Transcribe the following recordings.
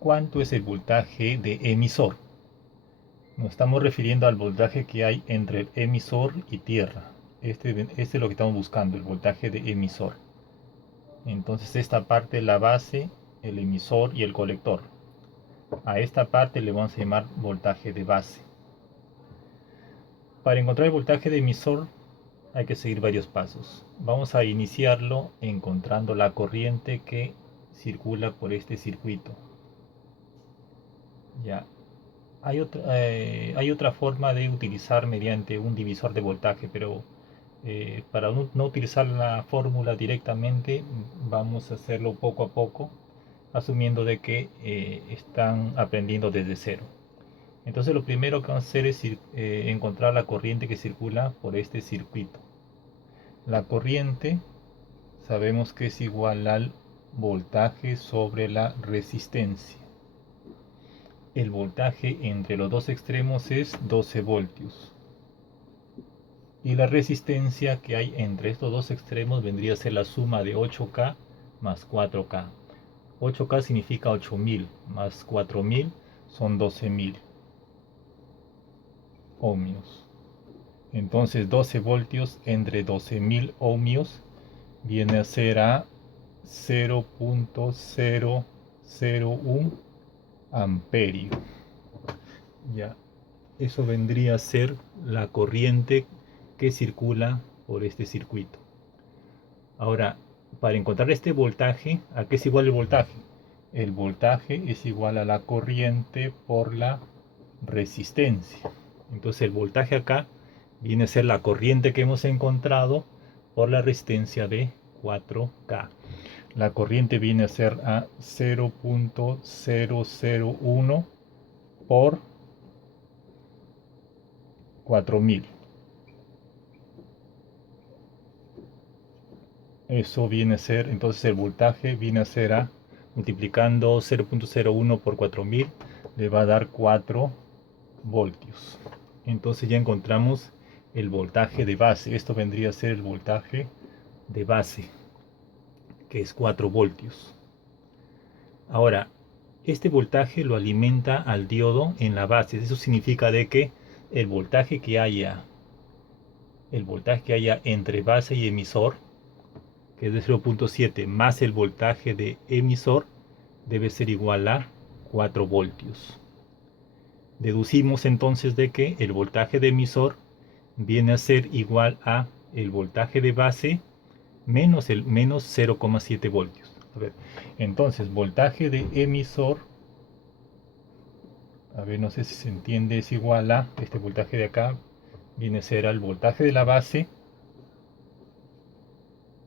¿Cuánto es el voltaje de emisor? Nos estamos refiriendo al voltaje que hay entre el emisor y tierra. Este es lo que estamos buscando, el voltaje de emisor. Entonces esta parte es la base, el emisor y el colector. A esta parte le vamos a llamar voltaje de base. Para encontrar el voltaje de emisor hay que seguir varios pasos. Vamos a iniciarlo encontrando la corriente que circula por este circuito. Ya. Hay otra forma de utilizar mediante un divisor de voltaje, pero para no utilizar la fórmula directamente, vamos a hacerlo poco a poco, asumiendo de que están aprendiendo desde cero. Entonces lo primero que vamos a hacer es encontrar la corriente que circula por este circuito. La corriente sabemos que es igual al voltaje sobre la resistencia. El voltaje entre los dos extremos es 12 voltios. Y la resistencia que hay entre estos dos extremos vendría a ser la suma de 8K más 4K. 8K significa 8000 más 4000 son 12000 ohmios. Entonces 12 voltios entre 12000 ohmios viene a ser a 0.001 amperio. Ya, eso vendría a ser la corriente que circula por este circuito. Ahora, para encontrar este voltaje, ¿a qué es igual el voltaje? El voltaje es igual a la corriente por la resistencia. Entonces el voltaje acá viene a ser la corriente que hemos encontrado por la resistencia de 4K. La corriente viene a ser a 0.001 por 4000. Eso viene a ser, entonces el voltaje viene a ser a, multiplicando 0.01 por 4000, le va a dar 4 voltios. Entonces ya encontramos el voltaje de base. Esto vendría a ser el voltaje de base, que es 4 voltios. Ahora, este voltaje lo alimenta al diodo en la base. Eso significa de que el voltaje que haya entre base y emisor, que es de 0.7 más el voltaje de emisor, debe ser igual a 4 voltios. Deducimos entonces de que el voltaje de emisor viene a ser igual a el voltaje de base menos 0,7 voltios. A ver, entonces voltaje de emisor, a ver, no sé si se entiende, es igual a este voltaje de acá, viene a ser el voltaje de la base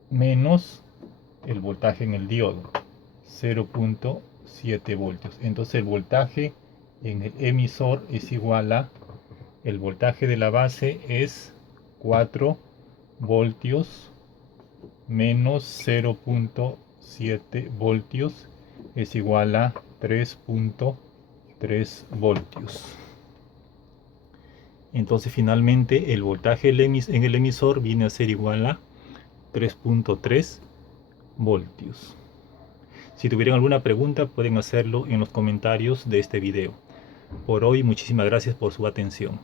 menos el voltaje en el diodo, 0.7 voltios. Entonces el voltaje en el emisor es igual a, el voltaje de la base es 4 voltios menos 0.7 voltios es igual a 3.3 voltios. Entonces finalmente el voltaje en el emisor viene a ser igual a 3.3 voltios. Si tuvieran alguna pregunta pueden hacerlo en los comentarios de este video. Por hoy muchísimas gracias por su atención.